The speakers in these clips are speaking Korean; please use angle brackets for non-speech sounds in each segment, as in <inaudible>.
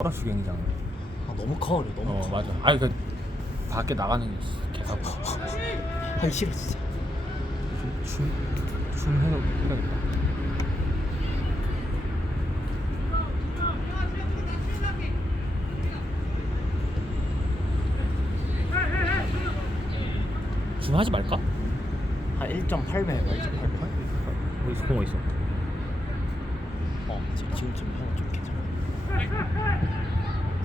커라 주경기장. 아, 너무 커 너무 어 커. 맞아. 아니 그 밖에 나가는 게 개사고. 하기 싫어 진짜. 춤춤 해도 해야겠다. 춤 하지 말까? 한 1.8배 해봐 1.88? 어디 있어? 공 어디 있어? 어 지금 지금쯤 하면 좀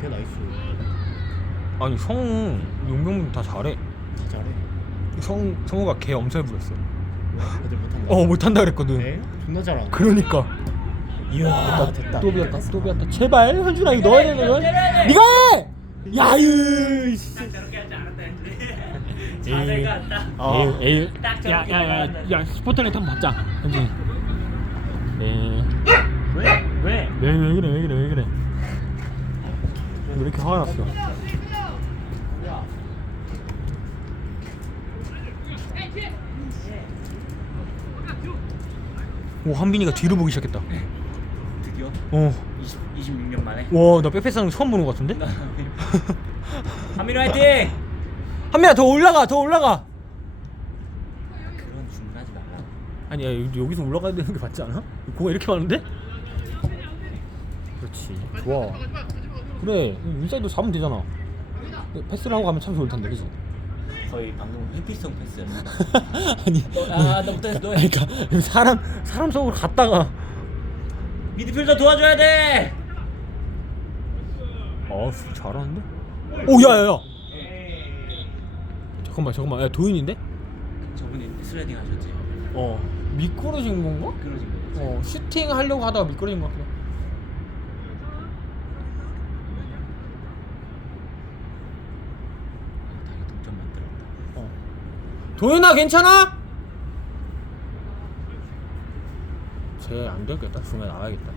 꽤 나이스. 아니 성우 용병분 다 잘해. 다 잘해. 성 성우가 개 엄살 부렸어. 애들 못한다. 어 못한다 그랬거든. 네? 존나 잘하네. 그러니까. 이야 됐다. 또 비었다 또 비었다 제발 현준아 이거 넣어야 되는 건 네가 해 야유 <laughs> 자세가 딱 어. 에이 에이 딱 저렇게 야야야 야 스포트라이트 한번 받자 현준이 네왜왜 왜? 왜? 그래 왜 그래 왜 그래 왜 이렇게 화가 났어 오 한빈이가 뒤로 보기 시작했다 드디어 어 20, 26년 만에 와, 나 백패스 하는 거 처음 보는 것 같은데? <laughs> 한민호 화이팅! 한민아 더 올라가, 더 올라가. 그런 주문하지 마라 아니 야, 여기- 여기서 올라가야 되는 게 맞지 않아? 공가 이렇게 많은데? 그렇지, 좋아. 그래, 인사이드 잡으면 되잖아. 패스를 하고 가면 참 좋을 텐데, 그지? 거의 방금 회피성 패스였어 <laughs> 아니, 아, 너 못했어, 너 해. 그러니까 사람 사람 속으로 갔다가. 미드필더 도와줘야 돼! 아, 잘하는데? 오, 야야야. 잠깐만, 잠깐만, 야 도윤인데? 저분이 스레딩 하셨지? 어, 미끄러진 건가? 그러신 거지 어, 슈팅 하려고 하다가 미끄러진 것 같아. 다행히 동점 만들었다 어. 도윤아 괜찮아? 쟤 안 되겠다. 중간에 나와야겠다.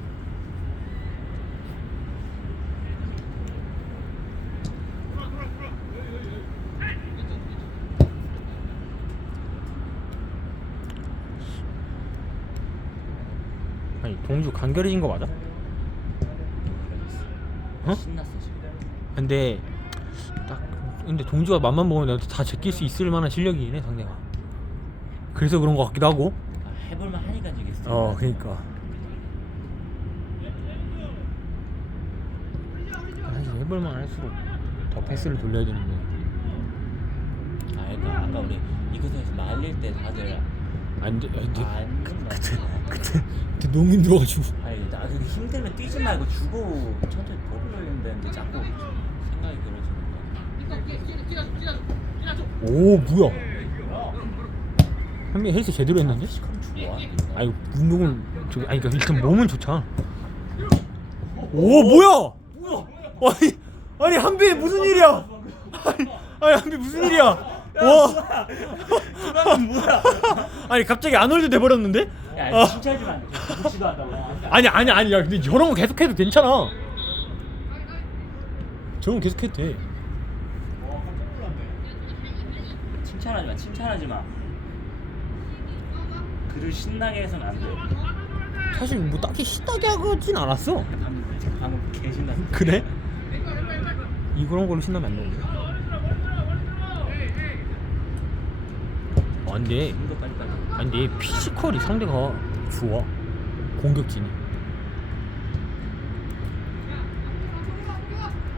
아니 동주 간결해진 거 맞아? 어? 신났어 지금 근데 딱 근데 동주가 맘만 먹으면 내가 다 제낄 수 있을 만한 실력이긴 해 상대가. 그래서 그런 거 같기도 하고. 아, 해볼만 하니까 스타일 어 그니까. 사실 해볼만 할수록 더 패스를 돌려야 되는데. 아 그러니까 아까 우리 이곳에서 말릴 때 다들 안 돼 안 돼 안 그때 그때 그때 너무 힘들어가지고. 아니 나 그게 힘들면 뛰지 말고 주고 천천히 볼을 돌리는데 자꾸 생각이 그러지는 오 뭐야 한미 헬스 제대로 했는데? 아니 운동을 저기 아니 그러니까 일단 몸은 좋잖아 오 뭐야 아니 아니 한비 무슨 일이야? 아니, 아니 한비 무슨 일이야? 와 뭐야 <laughs> 아니 갑자기 아놀드 돼버렸는데? 야 아, 진짜 한다고 아니 아니 아니 야 근데 저런 거 계속해도 괜찮아. 저런 거 계속해도 돼. 칭찬하지 마 칭찬하지 마 그를 신나게 해서는 안돼 사실 뭐 딱히 신나게 하진 않았어. 방금 방금 개 신났어 그래? 이런 걸로 신나면 안 되는데. 빨리 빨리 아니 근데 피지컬이 상대가 좋아. 공격진이.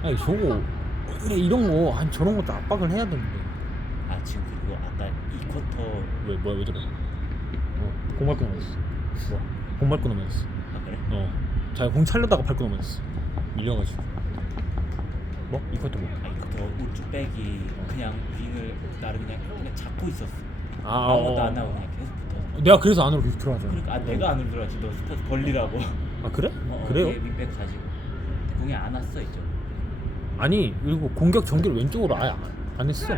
아니 저거 그래 이런 거 아니 저런 것도 압박을 해야 되는데. 아 지금 그리고 아까 이 쿼터 왜 뭐야 왜 저래? 어, 공 밟고 넘어졌어. 뭐야? 공 밟고 넘어졌어. 아 그래? 어. 자기 공 차려다가 밟고 넘어졌어. 밀려가지고. 뭐? 이것도 뭐? 아이 쿼터 우측 백이 그냥 윙을 나를 그냥 그냥 잡고 있었어 아, 아무것도 어, 안 어. 하고 그냥 계속 붙어서 내가 그래서 안으로 계속 들어가잖아. 그러니까 아, 내가 안 울더라지 너 스포츠 벌리라고 아 그래? 어, 그래요? 얘 윙백 가지고 근데 공이 안 왔어 이쪽 아니 그리고 공격 전개를 왼쪽으로 아예 안, 안 했어.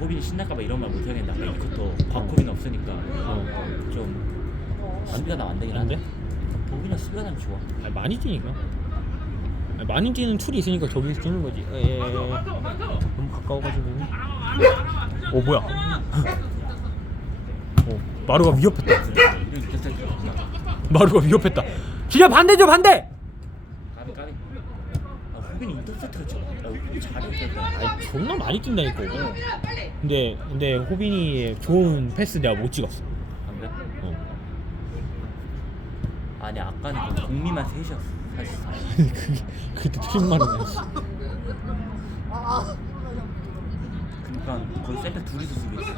호빈이 신날까봐 이런 말 못하겠는데 아까 이 쿼터 곽호빈 없으니까 어. 좀 수비가 나안 되긴 안 돼? 한데 호빈이 수비가 나면 좋아 아니, 많이 뛰니까. 아니, 많이 뛰는 툴이 있으니까 저기서 뛰는 거지. 예, 예, 예. 너무 가까워가지고. 어 뭐야? 어 마루가 위협했다. 이런 마루가 위협했다. 진짜 반대죠 반대. 까비 까비 아, 호빈이 잘해. 그래도. 아니 존나 많이 뛴다니까 이거. 근데 근데 호빈이의 좋은 패스 내가 못 찍었어. 안 그래? 어. 아니 아까는 그 공미만 셋이었어. 사실. 그게 그때 틀린 아니지. 그러니까 거의 센터 둘이서 쓰고 있어.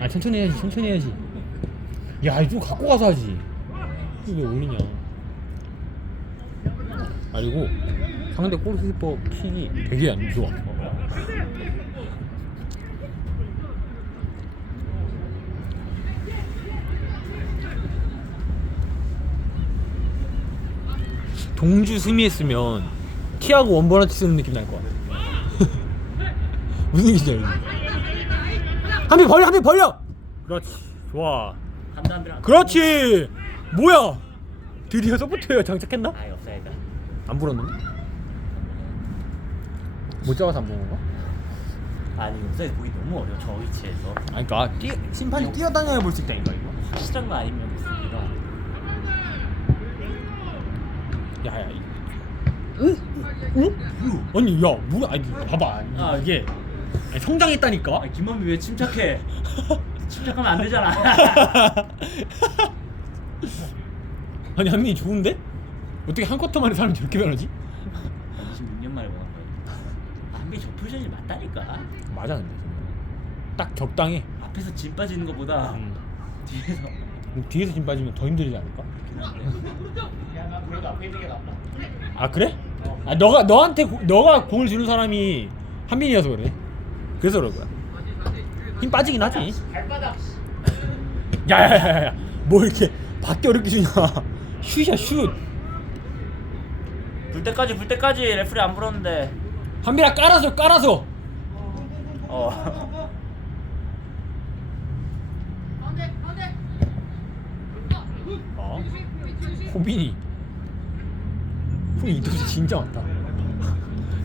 아 천천히 해야지 천천히 해야지. 야 이거 좀 갖고 가서 하지. 이거 왜 올리냐? 그리고 상대 골키퍼 킥이 되게 안 좋아. 동주 스미 했으면 티하고 원버런트 쓰는 느낌 날 것 같아. <laughs> 무슨 얘기인지 알지? 한비 벌려 한비 벌려. 그렇지 좋아. 그렇지. 뭐야? 드디어 서포트웨어 장착했나? 아예 없어야다. 안 불었는데? 못 잡아서 안 보는 건가? 아니 옵사이드 보기 너무 어려워 저 위치에서. 아니 그니까 뛰, 심판이 뛰어다녀야 볼 수 있다니까 이거 확실한 거 아니면 무슨 이런. 야야 이- 오? 오? 아니 야 뭐야 아니 봐봐 아, 이게 아니, 성장했다니까 아 김만비 왜 침착해? <laughs> 침착하면 안 되잖아. <laughs> 아니 한민이 좋은데? 어떻게 한 쿼터 만에 사람이 저렇게 변하지? 26년 만에 보는 거야. 아, 한비 저 포지션이 맞다니까. 맞아 근데 딱 적당해 앞에서 진 빠지는 것보다 음. 뒤에서 뒤에서 짐 빠지면 더 힘들지 않을까? 그렇긴 한데. 아 그래? 아 너가 너한테 고- 너가 공을 주는 사람이 한민이어서 그래. 그래서 그런 거야. 힘 빠지긴 하지. 야야야야, 뭐 이렇게 밖에 어렵게 주냐? 슛이야 슛. 불 때까지 불 때까지 레프리 안 불었는데. 한민아 깔아서 깔아서. 어. 어? 호빈이. 호빈 인터뷰 진짜 많다.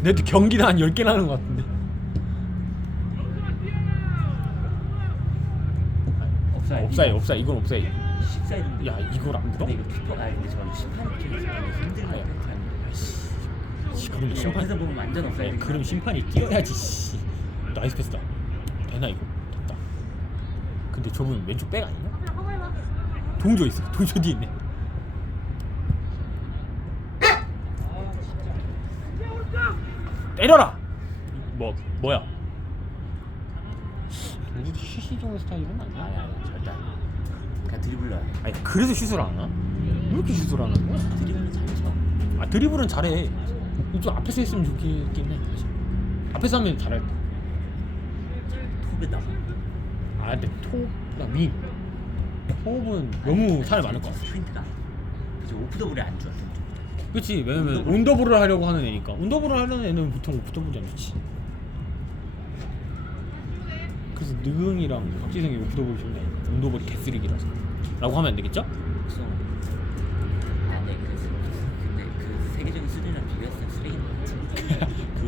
내도 경기를 한 10개나 하는 것 같은데. 없어요. 없사이 없사이 이건 없사이. 식사인데. 야 이걸 안 들어? 근데 이거 키퍼 아 근데 저 심판 입장에서 힘든 거 씨, 그럼 심판 옆에서 보면 완전 야, 없어요. 그럼 심판이 뛰어야지. 씨. 나이스 패스다. 되나 이거? 됐다. 근데 저분 왼쪽 백 아니냐? 동조 있어. <laughs> 동조 뒤에 있네. 때려라. 뭐 뭐야? 동조 슛이 좋은 스타일은 아니야. 아니 아니 절대 안 해. 그냥 드리블러 해. 아니 그래서 슛을 안 하나? 왜 이렇게 슛을 안 하는 거야? 드리블은 잘 쳐. 아 드리블은 잘해. 좀 앞에서 했으면 좋겠긴 해. 사실. 앞에서 하면 잘할 거. 톱에다. 아 근데 톱이랑 윙 호흡은 너무 살 많을 것 같아 스프린트가. 그죠 오프더블이 안 좋아. 좀. 그치 왜냐면 온더볼을 하려고 하는 애니까 온더볼을 하려는 애는 보통 오프더볼이 안 좋지 그래서 느흥이랑 박지성이 오프더볼이 좋네 온더볼이 개쓰레기라서 라고 하면 안 되겠죠? 아네 그 근데 그 세계적인 수준이랑 비교했을 때 쓰레기는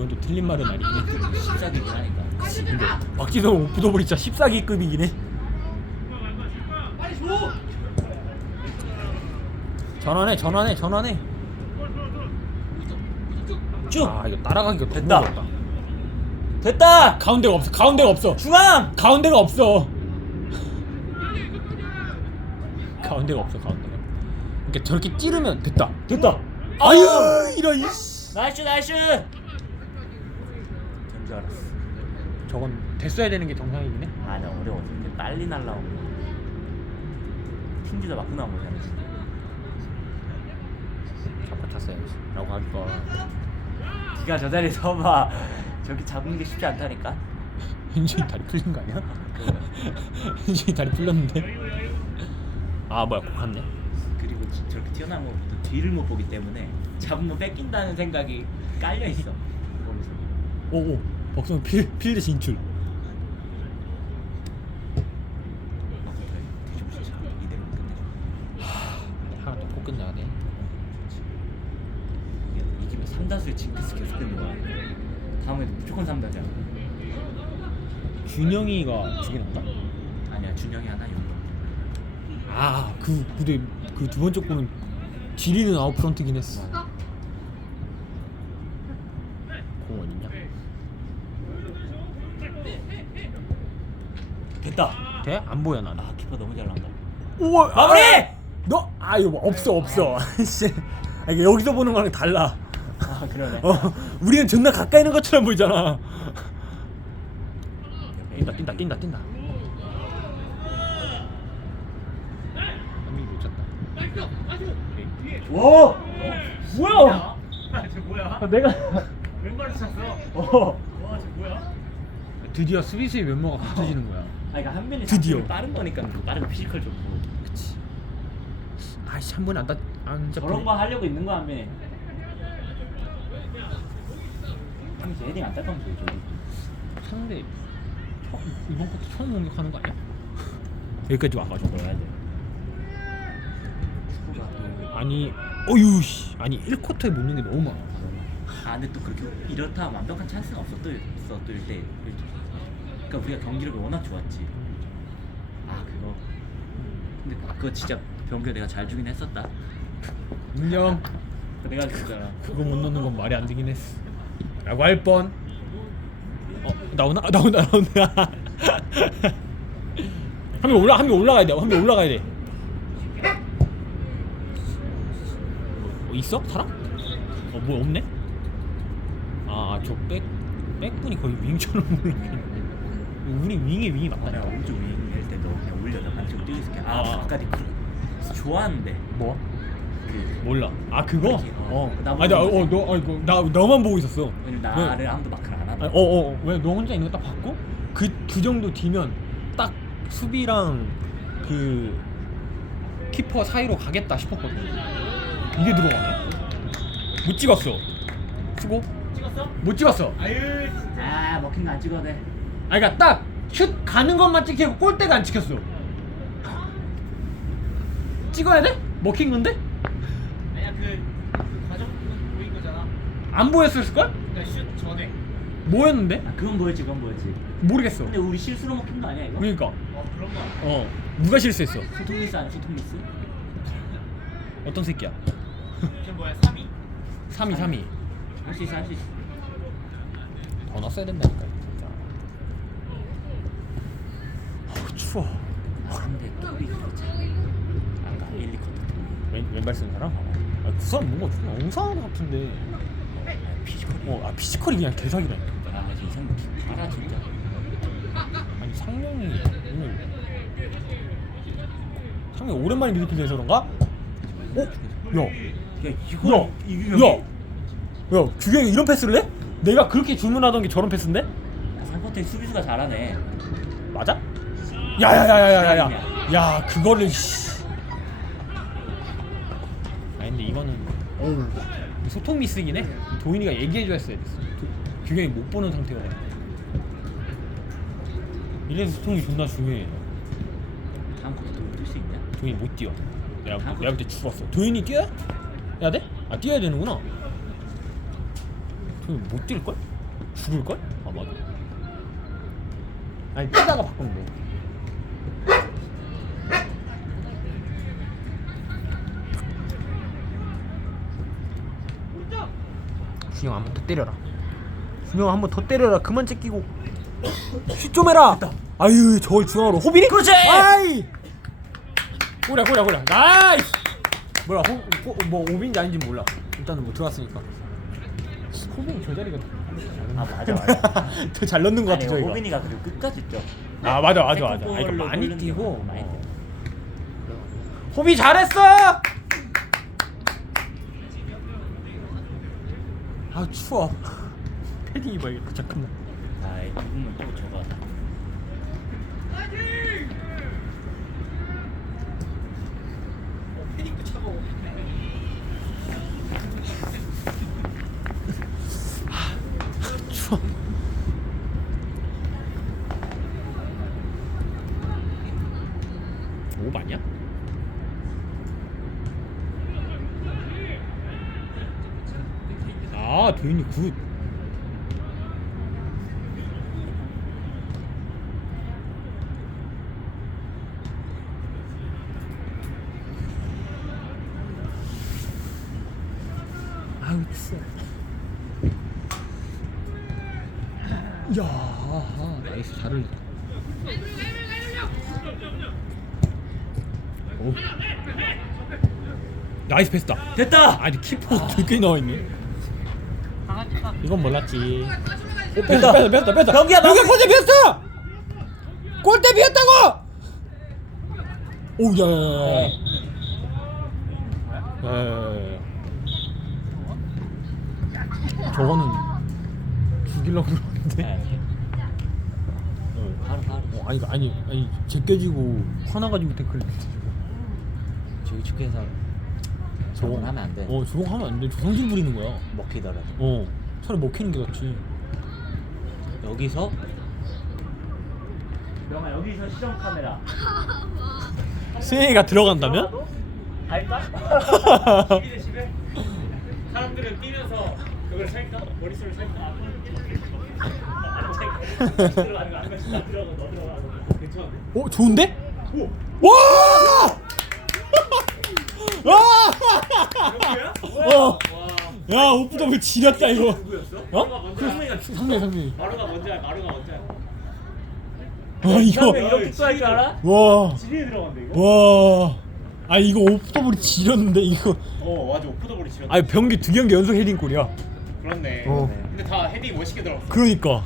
그건 또 틀린 말은 아니긴 해 십사기긴 하니까. 근데 박지성 오프더볼이 진짜 14기급이긴 해 전환해 전환해 전환해 쭉. 아 이거 따라가기가 너무 됐다. 어렵다 됐다. 가운데가 없어 가운데가 없어 중앙. 가운데가 없어. 가운데가 없어 가운데가. 그러니까 저렇게 찌르면 됐다. 됐다. 아유 이런 이씨. 나이스 나이스. 된줄 알았어. 저건 됐어야 되는 게 정상이긴 해. 아 나 어려워. 이렇게 빨리 날라오고. 튕기다 맞고 나온 거잖아. 잡고 탔어야지. 라고 하니까 기가 저 자리에 서봐. 저렇게 잡는 게 쉽지 않다니까. 현준이 다리 풀린 거 아니야? 현준이 다리 풀렸는데. 아 뭐야 꼭 갔네. 그리고 지- 저렇게 튀어나온 것부터 뒤를 못 보기 때문에 잡으면 뺏긴다는 생각이 깔려 있어. 오오 박성 필 필드 진출. 뒤집어 진짜 이대로 끝내줘. 하나 또꼭 끝내야 돼. 이게- 이기면 3다수의 징크스 계속 끊는 거야. 다음에도 무조건 3다잖아. 준영이가 두개 났나? 아니야 준영이 하나 영동. 아그 근데 그 두 번째 골은 지리는 아웃프런트긴 했어 공 어딨냐? 됐다. 돼? 안 보여 나는 아 키퍼 너무 잘 나온다. 우와 마무리! 아, 너! 아 이거 뭐 없어 없어 <laughs> 씨. 아, 이게 여기서 보는 거랑 달라 아 그러네. 어, 우리는 존나 가까이 있는 것처럼 보이잖아 뛴다 뛴다 뛴다 뛴다 한민이 놓쳤다 오. 뭐야? 쟤 뭐야? 아, 내가 왼발로 찼어. 어. 와, 쟤 뭐야? 드디어 수비수의 면모가 갖춰지는 거야 아 이거 한민이 드디어. 빠른 거니까 그 빠른 피지컬 좋고. 그치 아씨 한 번에 안, 닿- 안 잡혀 저런 거 하려고 있는 거 한민이. 한민 쟤 헤딩 안 닦으면서 저기. 상대 이번 것도 처음 공격하는 거 아니야? <laughs> 여기까지 와가지고 그래야 돼. 축구가 또. 아니 어유 씨 아니 1쿼터에 못 넣는 게 너무 많아 아 근데 또 그렇게 이렇다 완벽한 찬스는 없어 또 있어 또 1대 1 그러니까 우리가 경기력이 워낙 좋았지. 아 그거. 근데 그거 진짜 병규 내가 잘 주긴 했었다. 인정 내가 진짜 그거 못 넣는 건 말이 안 되긴 했어. 라고 할 뻔. 어 나오나? 아, 나온다 나온다 <laughs> 한명 올라 한 명 올라가야 돼 한 명 올라가야 돼. 어, 있어? 사람? 어뭐 없네? 아저백 백분이 거의 윙처럼 <laughs> 올라가네 우리 윙에 윙이 맞다 내가 오른쪽 윙할때너 그냥 올려서 반칙으로 뛰고 있을게 아, 아. 아까 그 좋아하는데 뭐? 그 몰라 아 그거? 그렇지, 어. 어 나 아니 나, 보고 어, 너, 아니, 그, 나 너만 보고 있었어 왜냐면 왜? 나를 아무도 마크를 안 하다 아니, 어, 어, 어, 왜 너 혼자 있는 거 딱 봤고 그, 그 정도 뒤면 딱 수비랑 그 키퍼 사이로 가겠다 싶었거든. 이게 들어가네. 못 찍었어. 수고. 찍었어? 못 찍었어. 아유, 진짜. 아 먹힌 거 안 찍어도 돼 아니 그러니까 딱 슛 가는 것만 찍히고 골대가 안 찍혔어. 찍어야 돼? 먹힌 건데? 아니야, 그, 그 과정 보인 거잖아. 안 보였을 걸? 그러니까 슛 전에. 뭐였는데? 아 그건 뭐였지 그건 뭐였지 모르겠어. 근데 우리 실수로 먹힌 거 아니야 이거? 그러니까 어, 그런 거. 아니야. 어 누가 실수했어? 소통 미스 아니야 소통 미스? 어떤 새끼야? 걔 뭐야, 3위? 3위 3위. 할 수 있어 할 수 있어 더 넣었어야 된다니까 진짜. 아우 추워. 상대 톱이 그렇잖아 아까 1, 2쿼터 왼, 왼발 쓰는 사람? 아, 그 사람 뭔가 좀 엉성한 것 같은데. 피지컬이 어, 아 피지컬이 그냥 개사기다. 아 이상 알아 진짜 아니 상명이 오늘 상명 오랜만에 미드필드에서 그런가? 어? 야, 야 야, 이거 이거 야, 야, 규경이 이런 패스를 해? 내가 그렇게 주문하던 게 저런 패스인데? 상포테 수비수가 잘하네 맞아? 야야야야야야, 야 그거를 씨. 아니 근데 이거는 어우 소통 미스긴 해. 도인이가 얘기해줘야 됐어. 도- 규경이 못 보는 상태거든. 이래서 소통이 존나 중요해. 다음 쿼터 또뛸수 있냐? 도인이 못 뛰어. 내가 내가 그때 죽었어. 도인이 뛰어야? 해야 돼? 아 뛰어야 되는구나. 도인 못뛸 걸? 죽을 걸? 아 맞아. 아니 뛰다가 바꾸면 돼. 준영 한 번 더 때려라. 준영 한 번 더 때려라. 그만 째끼고. 슛 좀 해라. 아유 저걸 중앙으로 호빈이? 그렇지! 아이. 꼬랴 꼬랴. 나이스. 뭐야 호, 호, 뭐 오빈지 아닌지 몰라. 일단은 뭐 들어왔으니까. 호빈이 저 자리가 아 맞아 맞아 <laughs> 더 잘 넣는 것 같아 저희가. 호빈이가 그리고 끝까지 뛰어 아 맞아 맞아 맞아. 아, 이거 세컨볼로 많이 뛰고. 많이. 뛰어. 호비 잘했어. 아 추워. 패딩 입어야겠다. 잠깐만. 아 입으면 또 저거 패딩도 차가워. 추워. 오 맞냐? 아 도윤이 굿. 아유. 야, 나이스 잘 흘린다. 오. 나이스 패스다. 됐다. 아니 키퍼 두개 나와 있네. 이건 몰랐지. 오, 됐다. 뺐다, 뺐다, 뺐다. 경기야, 여기. 골대 비었어. 골대 비었다고. 오, 야, 야, 야, 야. 야, 야. 저거는 죽이려고 그러는데. 어, 바로 바로. 어, 아니, 아니, 아니, 제껴지고 화나가지고 태클했는데. 저기 축구에서 저거 하면 안 돼. 어, 저거 하면 안 돼. 조성질 부리는 거야. 먹히더라도. 어, 차라리 먹히는 게 낫지. 여기서 명아 여기서 시정 카메라. 승혜가 들어간다면? 갈까? 집에 집에 사람들은 뛰면서 그걸 살까? 머릿속을 살까? 안 살까? 들어가는 거안 가지 나 들어가 너 들어가 괜찮은데? 어, 좋은데? 오! 와! <laughs> 어. 와 야, 오프더블 지렸다 이거. 누구였어? 어? 그 상명이가 상대 상대. 마루가 먼저야 마루가 먼저야 와 이거. 상대 이렇게 또할줄 알아? 와. 지리에 들어간대 이거 와. 아 이거 오프더블이 지렸는데 이거. 어 맞아 오프더볼이 지렸 아니 병기 두 경기 연속 헤딩골이야. 그렇네 어. 근데 다 헤딩 멋있게 들어갔어 그러니까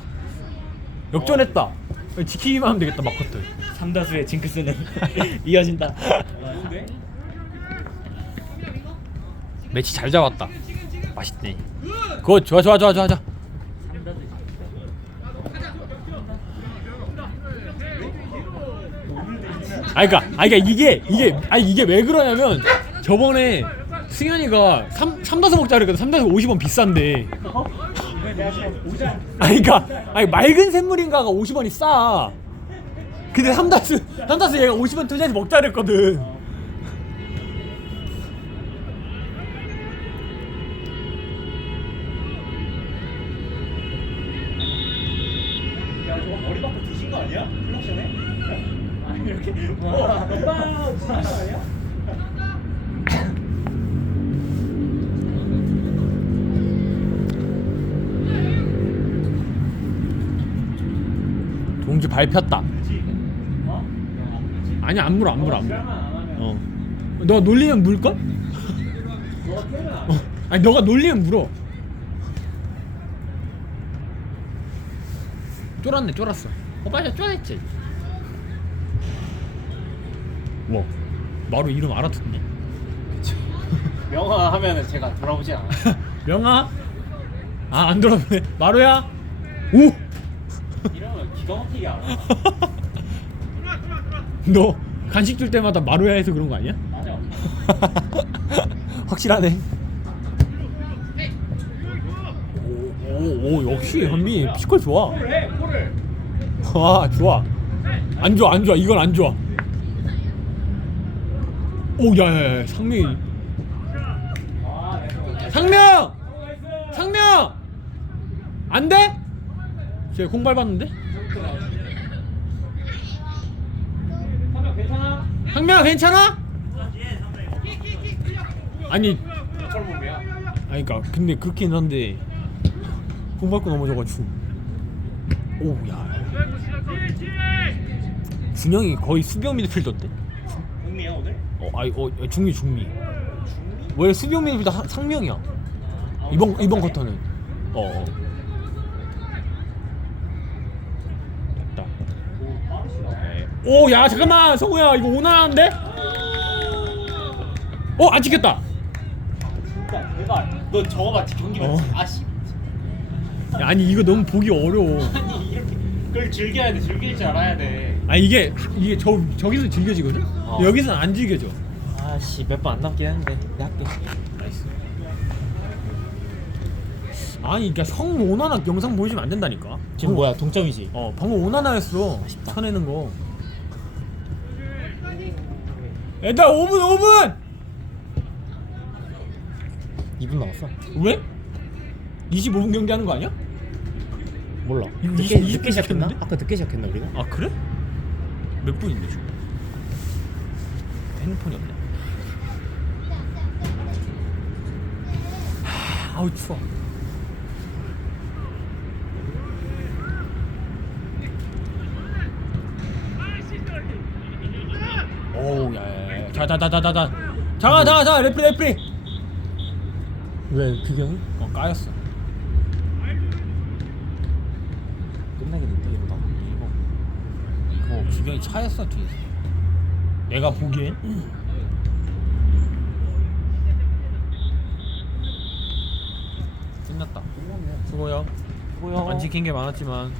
역전했다. 지키기만 하면 되겠다 마커트. 삼다수의 징크스는 <laughs> 이어진다. 아, 매치 잘 잡았다. 맛있네. 그거 좋아 좋아 좋아 좋아 좋아. 삼다수 아 그니까 아 그니까 이게 이게 아니 이게 왜 그러냐면 저번에 승현이가 3 3다수 먹자 그랬거든. 3다수 50원 비싼데. 아니 그니까 아니 맑은 샘물인가가 50원이 싸. 근데 3다수 3다수 얘가 50원 투자해서 먹자 그랬거든. 아니야? 플럭션에? 이렇게 와빵 뒤진 거 아니야? 그치? 어? 아니 안 물어 안 물어 안 물어. 어. 너 놀리면 물 걸? 너가 깨면 어. 아니 너가 놀리면 물어. 쫄았네 쫄았어. 어 빨리 쫄았지. 뭐? 마루 이름 알아듣네. 명화 하면은 제가 돌아오지 않아 <laughs> 명아. 아 안 돌아보네. 마루야. 오. 이러 알아 <laughs> 너 간식 줄 때마다 마루야 해서 그런 거 아니야? 맞아 <laughs> 확실하네. 오, 오, 오 역시 현미 피지컬 좋아. 해와 좋아. 안 좋아 안 좋아 이건 안 좋아. 오 야야야 상명이 아 내가 상명 상명 안 돼? 쟤공 밟았는데? 선명 상명 괜찮아? 아니 아니 그니까 근데 그렇긴 한데 공 밟고 넘어져가지고 오야 준영이 거의 수비형 미드필더인데? 흥미야 오늘? 어 아이 어 중미 중미? 원래 수비형 미드필더 하- 상명이야 아, 이번 이번 깜짝이야. 쿼터는 어, 어. 됐다 오 빠르시다 오 야 잠깐만 성우야 이거 오나는데? 어 안 찍혔다. 진짜 제발 너 저거 맞지 경기 맞지? 어. 아씨. 야, 아니 이거 너무 보기 어려워. <laughs> 아니 이렇게 그걸 즐겨야 돼. 즐길 줄 알아야 돼. 아 이게 이게 저 저기서 즐겨지거든? 어. 여기서는 안 즐겨져. 아씨 몇 번 안 남긴 했는데. 내 학교. 아니 그러니까 성 오나나 영상 보여주면 안 된다니까. 지금 뭐야 동점이지? 어 방금 오나나였어. 쳐내는 거 애들 5분 5분 2분 남았어. 왜? 25분 경기 하는 거 아니야? 몰라. 이거 늦게 20 늦게 시작했나? 시작했는데? 아까 늦게 시작했나 우리가? 아 그래? 몇 분인데 지금? 핸드폰이 없네. 하, 아우 추워. 오우 자자자자자자. 자가 자가 자 레프리 레프리. 왜 규경이? 어 까였어. 끝나겠는데 이러다 이거 이거 규경이 차였어 뒤에서. 내가 보기엔. 끝났다. 수고요. 수고요 안 지킨 게 많았지만